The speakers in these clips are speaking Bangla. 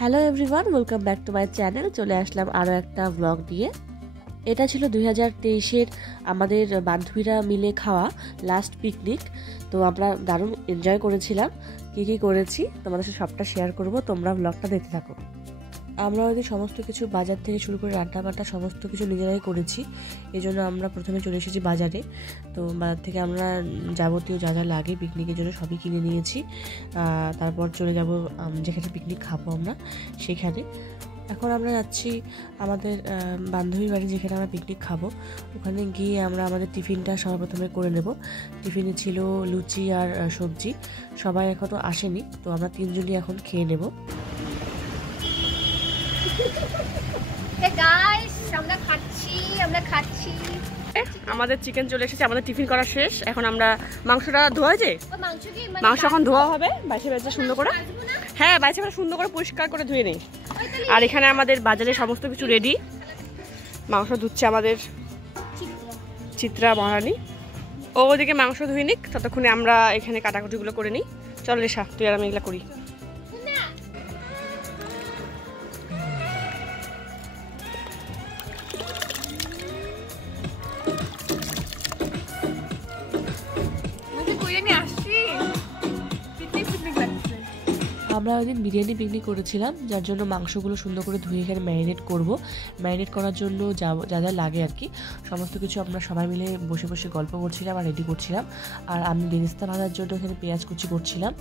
Hello everyone, welcome back to my channel. চলে আসলাম আরও একটা ব্লগ নিয়ে। এটা ছিল 2023-এর আমাদের বান্ধবীরা মিলে খাওয়া লাস্ট পিকনিক। তো আমরা দারুণ এনজয় করেছিলাম। কী করেছি তোমাদের সাথে সবটা শেয়ার করব, তোমরা ব্লগটা দেখতে থাকো। আমরা ওই সমস্ত কিছু বাজার থেকে শুরু করে রান্নাবান্না সমস্ত কিছু নিজেরাই করেছি। এই জন্য আমরা প্রথমে চলে এসেছি বাজারে। তো বাজার থেকে আমরা যাবতীয় যা যা লাগে পিকনিকের জন্য সবই কিনে নিয়েছি। তারপর চলে যাব যেখানে পিকনিক খাবো আমরা সেখানে। এখন আমরা যাচ্ছি আমাদের বান্ধবীর বাড়ি, যেখানে আমরা পিকনিক খাবো। ওখানে গিয়ে আমরা আমাদের টিফিনটা সবার প্রথমে করে নেব। টিফিনে ছিল লুচি আর সবজি। সবাই এখনও আসেনি, তো আমরা তিনজনই এখন খেয়ে নেব। আমাদের চিকেন চলে এসেছে, আমাদের টিফিন করা শেষ। এখন আমরা মাংসটা ধোয়া হয়েছে, মাংস এখন ধোয়া হবে বাইছে বাইছে সুন্দর করে। হ্যাঁ, বাইছে বাইছে সুন্দর করে পরিষ্কার করে ধুয়ে নেই। আর এখানে আমাদের বাজারে সমস্ত কিছু রেডি। মাংস ধুচ্ছে আমাদের চিত্রা মহারানী। ও ওদিকে মাংস ধুয়ে নিক, ততক্ষণে আমরা এখানে কাটাকুটিগুলো করে নিই। চল রেশা, তুই আর আমি এগুলো করি। আমরা ওই দিন বিরিয়ানি পিকনিক করেছিলাম, যার জন্য মাংসগুলো সুন্দর করে ধুয়ে এখানে ম্যারিনেট করব। ম্যারিনেট করার জন্য যা যা লাগে আর কি সমস্ত কিছু আমরা সবাই মিলে বসে বসে গল্প করছিলাম আর রেডি করছিলাম। আর আমি বেরেস্তা ভাজার জন্য এখানে পেঁয়াজ কুচি করছিলাম।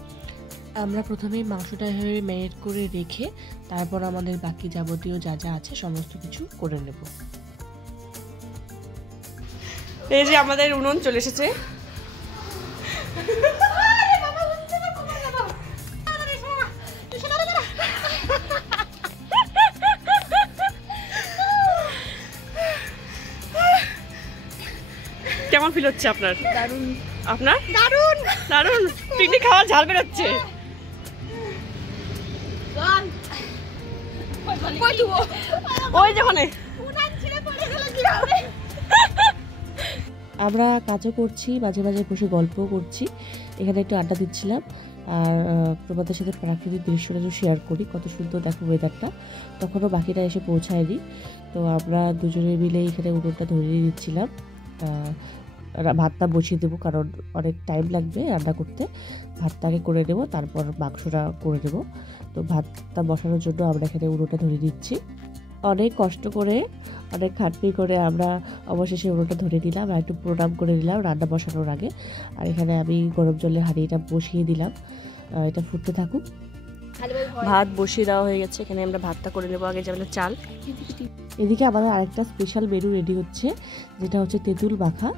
আমরা প্রথমেই মাংসটা এভাবে ম্যারিনেট করে রেখে তারপর আমাদের বাকি যাবতীয় যা যা আছে সমস্ত কিছু করে নেব। এই যে আমাদের উনুন চলে এসেছে। কেমন ফিল হচ্ছে আপনার? দারুণ। আপনার? দারুণ দারুণ। পিকনিক খাওয়ার ঝাল বেরোচ্ছে। আমরা কাজও করছি, মাঝে মাঝে বসে গল্প করছি। এখানে একটু আড্ডা দিচ্ছিলাম আর তোমাদের সাথে প্রাকৃতিক দৃশ্যটা শেয়ার করি। কত সুন্দর দেখো ওয়েদারটা। তখনও বাকিটা এসে পৌঁছায়নি, তো আমরা দুজনে মিলে এখানে উনুনটা ধরিয়ে দিচ্ছিলাম। ভাতটা বসিয়ে দেবো, কারণ অনেক টাইম লাগবে রান্না করতে। ভাতটাকে করে নেবো, তারপর মাংসটা করে নেবো। তো ভাতটা বসানোর জন্য আমরা এখানে উনুনটা ধরে দিচ্ছি। অনেক কষ্ট করে, অনেক খাটনি করে আমরা অবশেষে উনুনটা ধরে দিলাম আর একটু প্রণাম করে দিলাম রান্না বসানোর আগে। আর এখানে আমি গরম জলের হাঁড়িটা বসিয়ে দিলাম, এটা ফুটতে থাকুক। ভাত বসিয়ে দেওয়া হয়ে গেছে। এখানে আমরা ভাতটা করে নেবো আগে, যেমন চাল। এদিকে আমাদের আরেকটা স্পেশাল মেনু রেডি হচ্ছে, যেটা হচ্ছে তেঁতুল মাখা।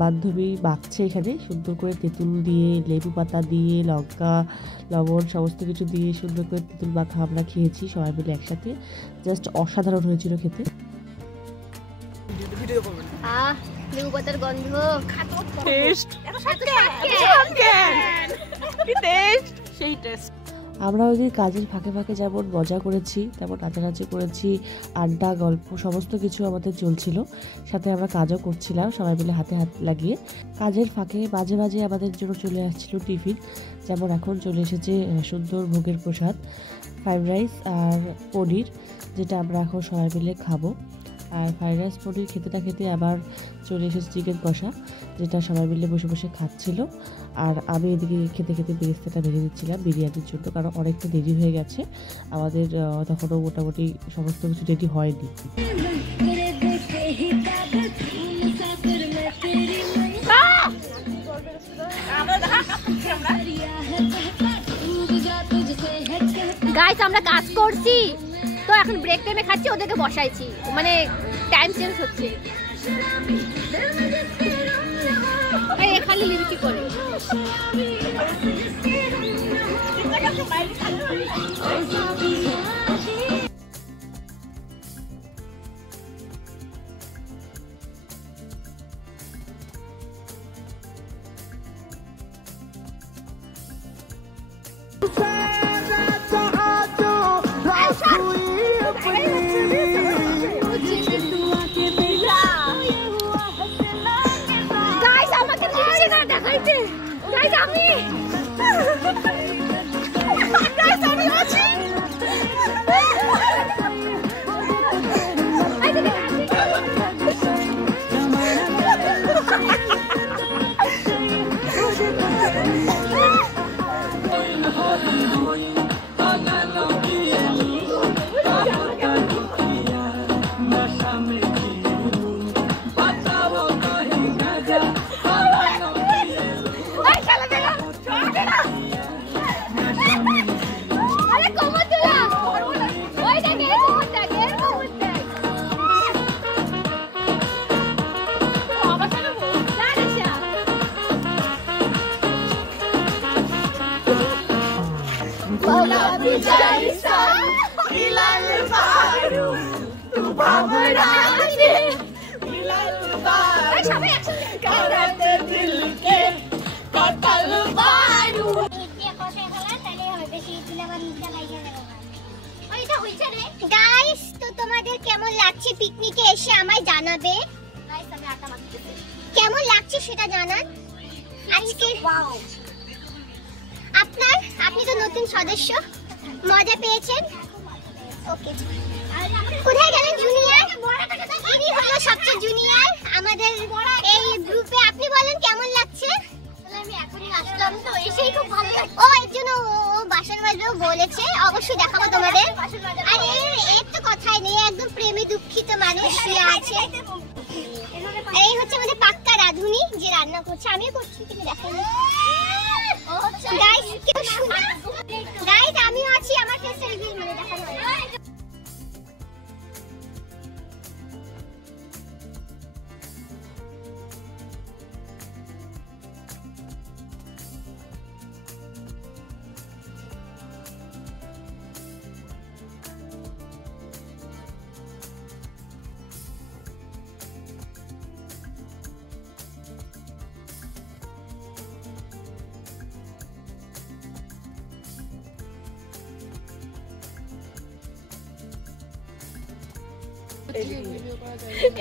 বান্ধবী মাখছে এখানে সুন্দর করে, তেঁতুল দিয়ে, লেবু পাতা দিয়ে, লঙ্কা, লবণ সমস্ত কিছু দিয়ে সুন্দর করে তেঁতুল মাখা আমরা খেয়েছি সবাই মিলে একসাথে। জাস্ট অসাধারণ হয়েছিল খেতে। লেবু পাতার গন্ধ, সেই টেস্ট। আমরা ওই কাজের ফাঁকে ফাঁকে যেমন মজা করেছি, তেমন নাচানাচি করেছি, আড্ডা গল্প সমস্ত কিছু আমাদের চলছিল। সাথে আমরা কাজও করছিলাম সবাই মিলে হাতে হাত লাগিয়ে। কাজের ফাঁকে মাঝে মাঝে আমাদের জন্য চলে আসছিল টিফিন। যেমন এখন চলে এসেছে সুন্দর ভোগের প্রসাদ, ফ্রাইড রাইস আর পনির, যেটা আমরা এখন সবাই মিলে খাবো। আর ফ্রাইড রাইস পনির খেতে না খেতে আবার চলে এসেছে চিকেন কষা, যেটা সবাই মিলে বসে বসে খাচ্ছিল। আর আমি এদিকে খেতে খেতে বেরেস্তাটা ভেজে দিচ্ছিলাম বিরিয়ানির জন্য, কারণ অনেকটা দেরি হয়ে গেছে আমাদের, তখনও মোটামুটি সমস্ত কিছু রেডি হয়নি। গাইস আমরা কাজ করছি, তো এখন ব্রেক টাইমে খাচ্ছি, ওদেরকে বসাইছি, মানে টাইম চেঞ্জ হচ্ছে। খালি লিপি করে গাইস আমি গাইস তো তোমাদের কেমন লাগছে পিকনিকে এসে আমায় জানাবে। কেমন লাগছে সেটা জানান। আজকে আপনি তো নতুন সদস্য, মজা পেয়েছেন? ওকে, কোথায় গেলেন জুনিয়র? ইনি হলো সবচেয়ে জুনিয়র আমাদের এই গ্রুপে। আপনি বলেন কেমন লাগছে? আমি এখনই আসলাম তো, এসেই খুব ভালো লাগছে। ও এর জন্য ও বাসন মাজবেও বলেছে, অবশ্যই দেখাবো তোমাদের। আরে এর তো কথাই নেই, একদম প্রেমী দুঃখিত মানুষ শুয়ে আছে। এই হচ্ছে আমাদের পাক্কা রাঁধুনি যে রান্না করছে, আমিও করছি কিন্তু দেখেন। গাইস কেউ শুনে? গাইস আমিও আছি, আমার ফেসটা রিভিল মানে দেখানো হয়।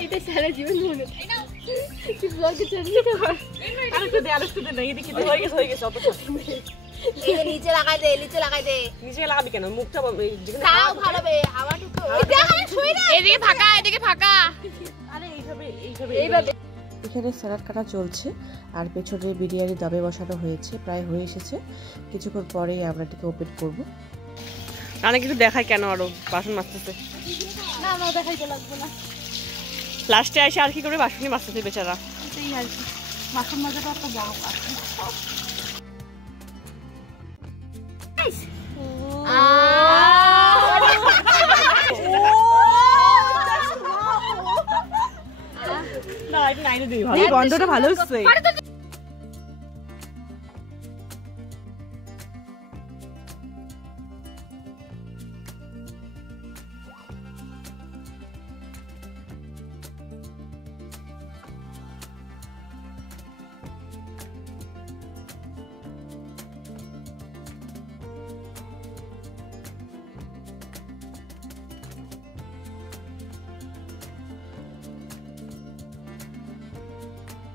এটা সারা জীবন মনে থাকে না কি ব্লগে চলছে। আরেকটু দে না, এদিকে হয়ে গেছে অত এই নিচে লাগাই দে নিচে লাগাবি কেন? মুখটা যেখানে তাও ভালো হবে হাওয়া ঢুকে। এদিকে ফাঁকা আরে এইভাবে এখানে স্যালাড কাটা চলছে আর পেছনে বিরিয়ানি দমে বসানো হয়েছে, প্রায় হয়ে এসেছে। কিছুক্ষণ পরেই আমরা এটাকে ওপেন করবো। রানা কিছু দেখায় কেন আরো বাসন মাজতেছে? না আমার দেখাইতে লাগবে না, লাস্টে এসে আর কি করে বাসনই মাজতেছে বেচারা। এটাই আর কি, বাসন মাজাটা একটা বড় কাজ। না এটা নাইনে দিই ভালো, গন্ধটা ভালো হচ্ছে।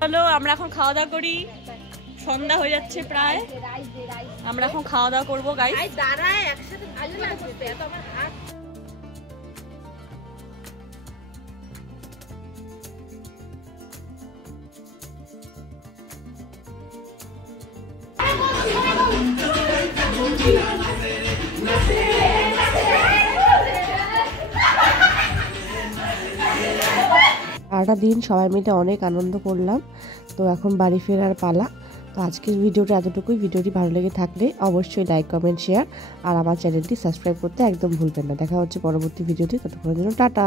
চলো আমরা এখন খাওয়া দাওয়া করি, সন্ধ্যা হয়ে যাচ্ছে প্রায়। আমরা এখন খাওয়া দাওয়া করবো গাইস। দাঁড়ায় একসাথে ভালো না করতে, এত আমার হাত। সারাটা দিন সবাই মিলে অনেক আনন্দ করলাম, তো এখন বাড়ি ফেরার পালা। তো আজকের ভিডিওটা এতটুকুই। ভিডিওটি ভালো লেগে থাকলে অবশ্যই লাইক কমেন্ট শেয়ার আর আমার চ্যানেলটি সাবস্ক্রাইব করতে একদম ভুলবেন না। দেখা হচ্ছে পরবর্তী ভিডিওতে, ততক্ষণের জন্য টাটা।